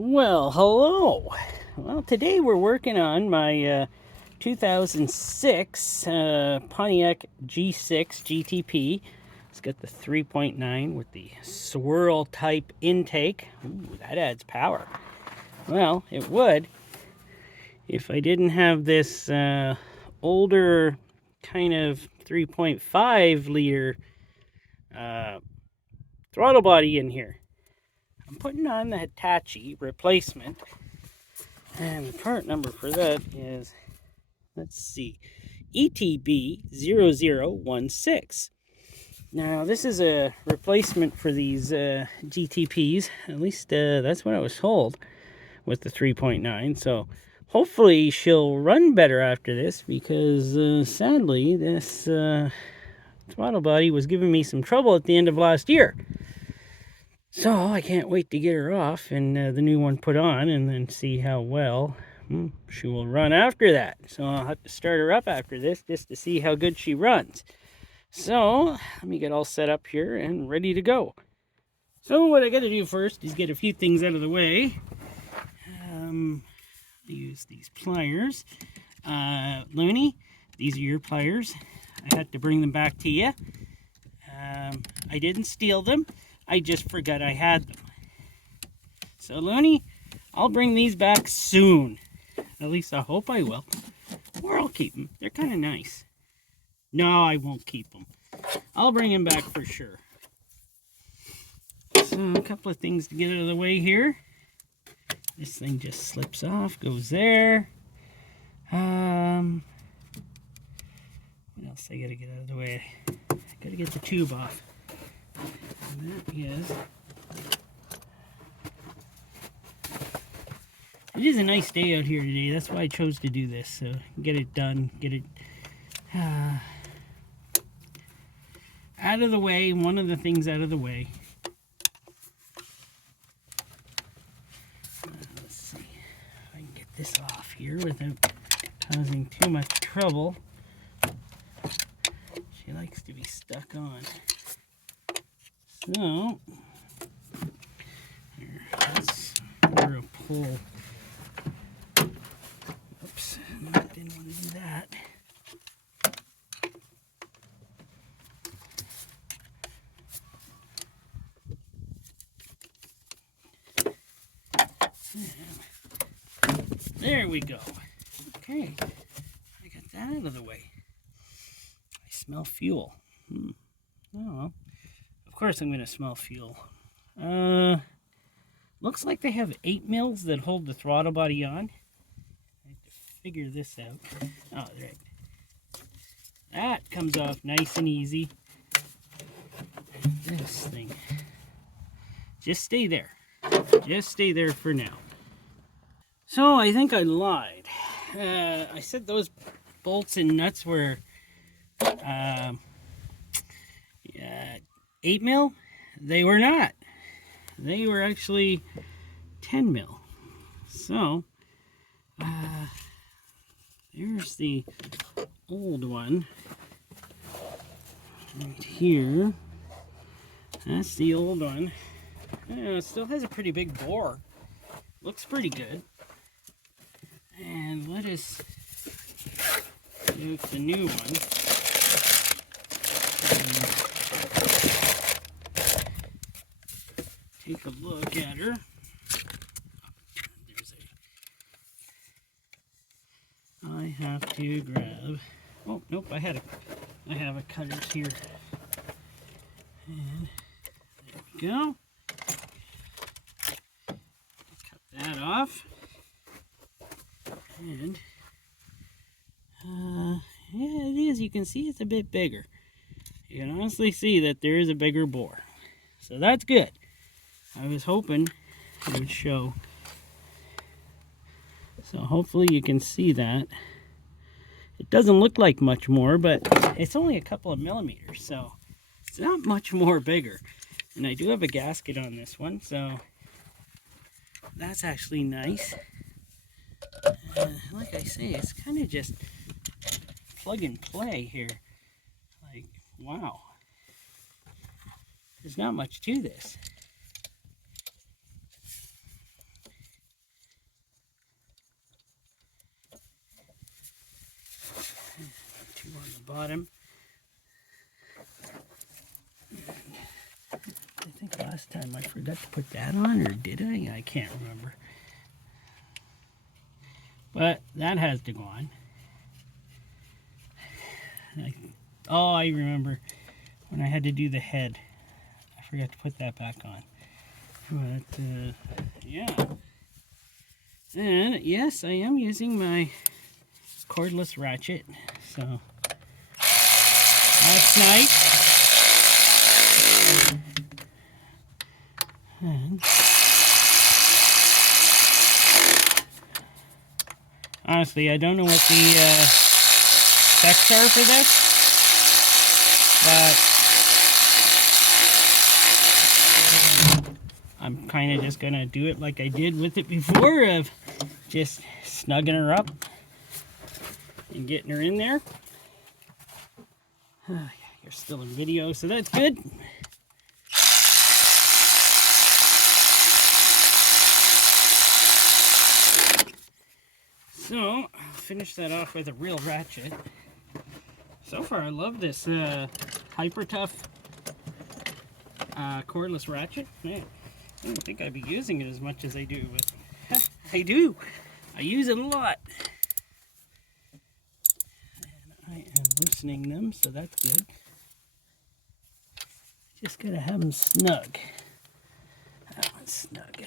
Well, hello. Well, today we're working on my 2006 Pontiac G6 GTP. It's got the 3.9 with the swirl type intake. Ooh, that adds power. Well, it would if I didn't have this older kind of 3.5 liter uh, throttle body in here. I'm putting on the Hitachi replacement. And the part number for that is, let's see, ETB0016. Now, this is a replacement for these GTPs. At least that's what I was told with the 3.9. So hopefully she'll run better after this because sadly, this throttle body was giving me some trouble at the end of last year. So I can't wait to get her off and the new one put on and then see how well she will run after that. So I'll have to start her up after this just to see how good she runs. So let me get all set up here and ready to go. So what I got to do first is get a few things out of the way. Use these pliers. Looney, these are your pliers. I had to bring them back to you. I didn't steal them. I just forgot I had them. So, Looney, I'll bring these back soon. At least I hope I will. Or I'll keep them. They're kind of nice. No, I won't keep them. I'll bring them back for sure. So, a couple of things to get out of the way here. This thing just slips off, goes there. What else I gotta get out of the way? I gotta get the tube off. And that is... It is a nice day out here today. That's why I chose to do this. So get it done, get it out of the way. One of the things out of the way. Let's see if I can get this off here without causing too much trouble. She likes to be stuck on. So, here, let's give her a pull. Oops, no, I didn't want to do that. There we go. Okay, I got that out of the way. I smell fuel. Oh, well. Of course I'm going to smell fuel. Looks like they have 8 mils that hold the throttle body on. I have to figure this out. Oh, right. That comes off nice and easy. This thing. Just stay there. Just stay there for now. So I think I lied. I said those bolts and nuts were 8 mil. They were not. They were actually 10 mil. So there's the old one right here. That's the old one. It still has a pretty big bore. Looks pretty good. And let us go to the new one. Take a look at her. I have to grab. Oh nope, I have a cutter here. And there we go. Cut that off. And yeah, it is. You can see it's a bit bigger. You can honestly see that there is a bigger bore. So that's good. I was hoping it would show. So hopefully you can see that. It doesn't look like much more, but it's only a couple of millimeters, so it's not much more bigger. And I do have a gasket on this one, so that's actually nice. Like I say, it's kind of just plug and play here. Like, wow. There's not much to this. bottom. I think last time I forgot to put that on, or did I? I can't remember. But that has to go on. I remember when I had to do the head. I forgot to put that back on. But, yeah. And, yes, I am using my cordless ratchet. So, that's nice. And honestly, I don't know what the specs are for this, but I'm kind of just gonna do it like I did with it before, of just snugging her up and getting her in there. You're still in video, so that's good. So, I'll finish that off with a real ratchet. So far, I love this Hyper Tough cordless ratchet. Man, I don't think I'd be using it as much as I do, but I do. I use it a lot. And I am loosening them, so that's good. Just gotta have them snug. That one's snug.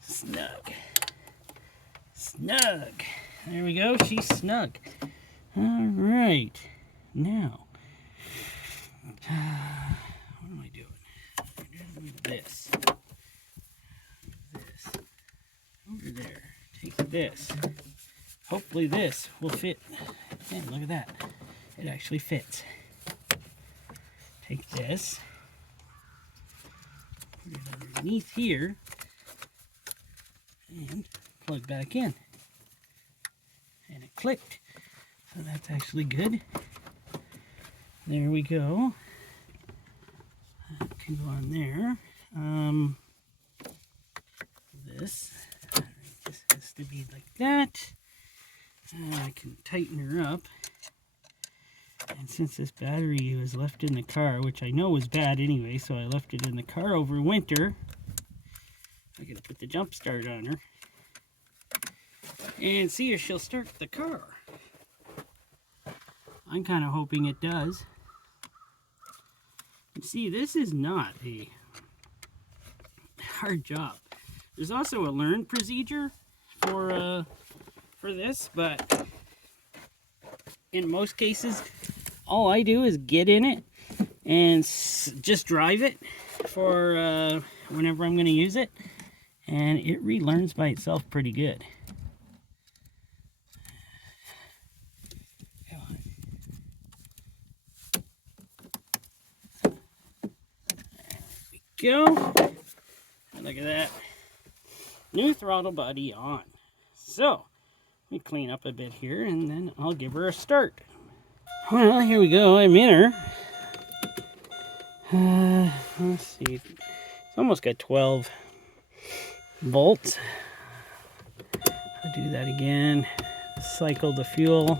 Snug. Snug. There we go. She's snug. All right. Now, what am I doing? This. This. Over there. Take this. Hopefully this will fit. Man, look at that. It actually fits. Take this. Put it underneath here. And plug back in, and it clicked, so that's actually good. There we go. That can go on there. This has to be like that. I can tighten her up, and since this battery was left in the car, which I know was bad anyway, so I left it in the car over winter, I gotta put the jump start on her and see if she'll start the car. I'm kind of hoping it does. And see, this is not a hard job. There's also a learn procedure for this, but in most cases, all I do is get in it and just drive it for whenever I'm going to use it, and it relearns by itself pretty good. Go. And look at that. New throttle body on. So, let me clean up a bit here and then I'll give her a start. Well, here we go. I'm in her. Let's see. It's almost got 12 volts. I'll do that again. Cycle the fuel.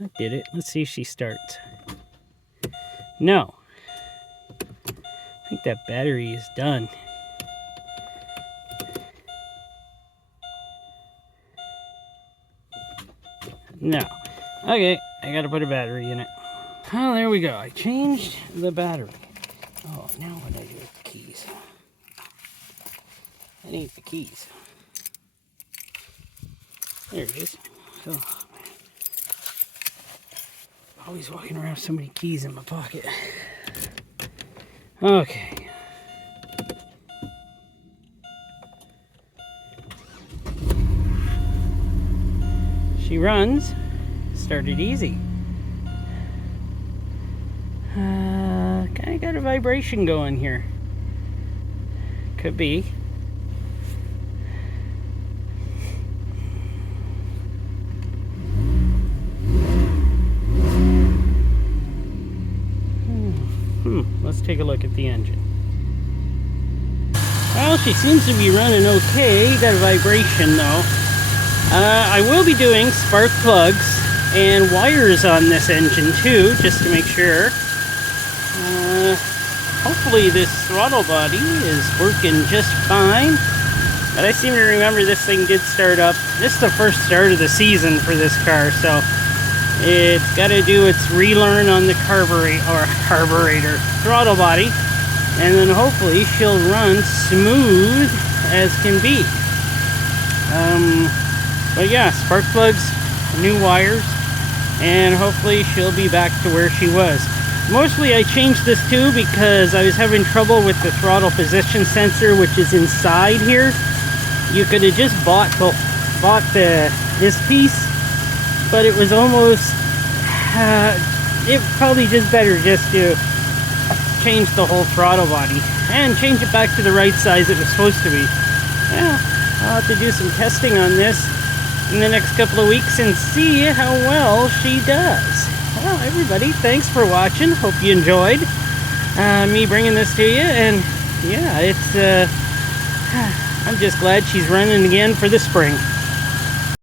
I did it. Let's see if she starts. No. I think that battery is done. No. Okay, I gotta put a battery in it. Oh, there we go. I changed the battery. Oh, now what do I do with the keys? I need the keys. There it is. So, always walking around with so many keys in my pocket. Okay. She runs. Started easy. Kind of got a vibration going here. Could be. Let's take a look at the engine. Well, she seems to be running okay. Got a vibration though. I will be doing spark plugs and wires on this engine too, just to make sure. Hopefully this throttle body is working just fine. But I seem to remember this thing did start up. This is the first start of the season for this car, so it's got to do its relearn on the carburetor throttle body, and then hopefully she'll run smooth as can be. But yeah, spark plugs, new wires, and hopefully she'll be back to where she was. Mostly I changed this too because I was having trouble with the throttle position sensor, which is inside here. You could have just bought this piece, but it was almost, it probably just better just to change the whole throttle body and change it back to the right size it was supposed to be. Yeah, I'll have to do some testing on this in the next couple of weeks and see how well she does. Well, everybody, thanks for watching. Hope you enjoyed me bringing this to you. And yeah, it's I'm just glad she's running again for the spring.